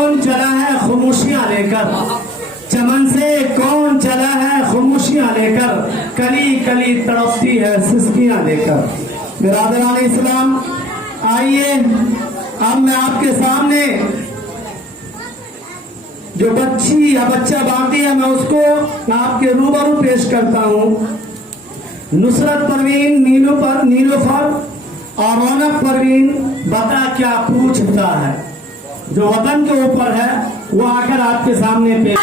कौन चला है खामोशियां लेकर, चमन से कौन चला है खामोशियां लेकर, कली कली तड़पती है सिसकियां लेकर। बिरादरान इस्लाम, आइए अब मैं आपके सामने जो बच्ची या बच्चा बाकी है मैं उसको आपके रूबरू पेश करता हूँ। नुसरत परवीन, नीलोफर और रौनक परवीन, बता क्या पूछता है, जो वतन के ऊपर है वो आकर आपके सामने पेश।